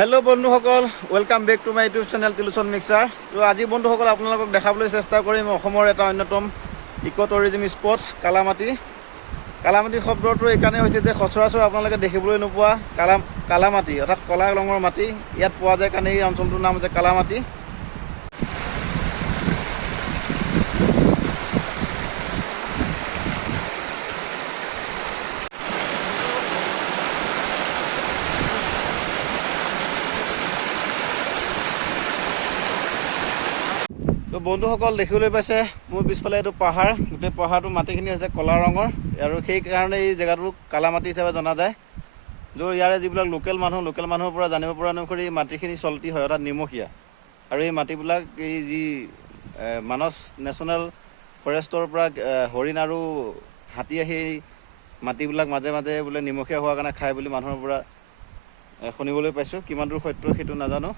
Hello' বন্ধুসকল, welcome back to my YouTube channel Tiluchan mixer. তো আজি বন্ধুসকল আপোনালোকক দেখাবলৈ চেষ্টা কৰিম অসমৰ এটা অন্যতম eco tourism spot Kalamati. Kalamati শব্দটো এইকাৰণে হৈছে যে সচৰাচৰ আপোনালোকে দেখিবলৈ নোপোৱা কালামাটি অৰ্থাৎ কলা ৰঙৰ মাটি ইয়াত পোৱা যায় কাৰণে এই অঞ্চলটোৰ নাম হৈছে কালামাটি। তো বন্ধুসকল দেখিবলৈ পাইছে মোৰ পিছফালে এইটো পাহাৰ, গোটেই পাহাৰটো মাটিখিনি হৈছে কলা ৰঙৰ আৰু সেইকাৰণে এই জেগাটো কালামাটি হিচাপে জনা যায়। য'ৰ ইয়াৰে যিবিলাক লোকেল মানুহৰ পৰা জানিব পৰা অনুসৰি মাটিখিনি চল্টি হয় অৰ্থাৎ নিমখীয়া। আৰু এই মাটিবিলাক এই যি মানস নেশ্যনেল ফৰেষ্টৰ পৰা হৰিণ আৰু হাতী আহি মাটিবিলাক মাজে মাজে বোলে নিমখীয়া হোৱাৰ কাৰণে খায় বুলি মানুহৰ পৰা শুনিবলৈ পাইছোঁ। কিমান দূৰ সত্য সেইটো নাজানো।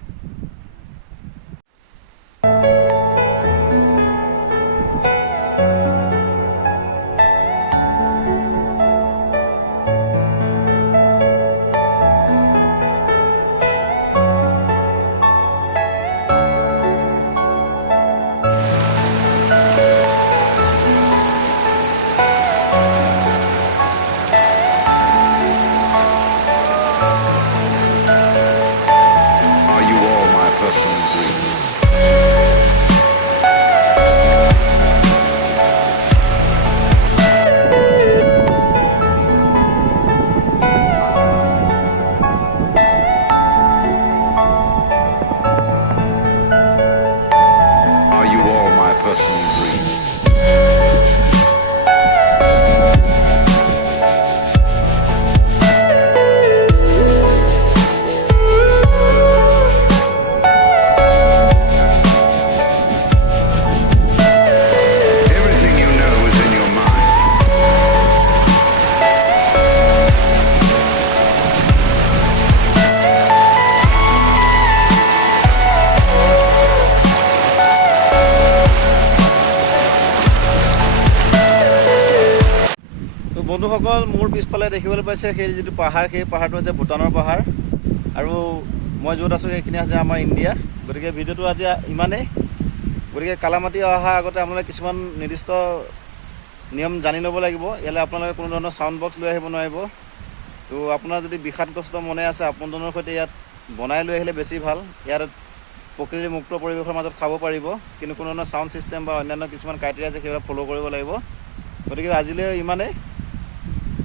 বন্ধুসকল মোৰ পিছফালে দেখিবলৈ পাইছে সেই যিটো পাহাৰ, সেই পাহাৰটো হৈছে ভূটানৰ পাহাৰ আৰু মই য'ত আছোঁ সেইখিনি আছে আমাৰ ইণ্ডিয়া। গতিকে ভিডিঅ'টো আজি ইমানেই। গতিকে কালামাটি অহাৰ আগতে আপোনালোকে কিছুমান নিৰ্দিষ্ট নিয়ম জানি ল'ব লাগিব। ইয়ালৈ আপোনালোকে কোনো ধৰণৰ চাউণ্ড বক্স লৈ আহিব নোৱাৰিব। তো আপোনাৰ যদি বিষাদগ্ৰস্ত মনে আছে আপোনজনৰ সৈতে ইয়াত বনাই লৈ আহিলে বেছি ভাল। ইয়াত প্ৰকৃতিৰ মুক্ত পৰিৱেশৰ মাজত খাব পাৰিব, কিন্তু কোনো ধৰণৰ চাউণ্ড ছিষ্টেম বা অন্যান্য কিছুমান ক্ৰাইটেৰিয়া আছে সেইবিলাক ফ'ল' কৰিব লাগিব। গতিকে আজিলৈ ইমানেই।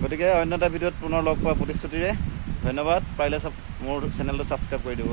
গতিকে অন্য এটা ভিডিঅ'ত পুনৰ লগ পোৱা প্ৰতিশ্ৰুতিৰে ধন্যবাদ। পাৰিলে মোৰ চেনেলটো ছাবস্ক্ৰাইব কৰি দিব।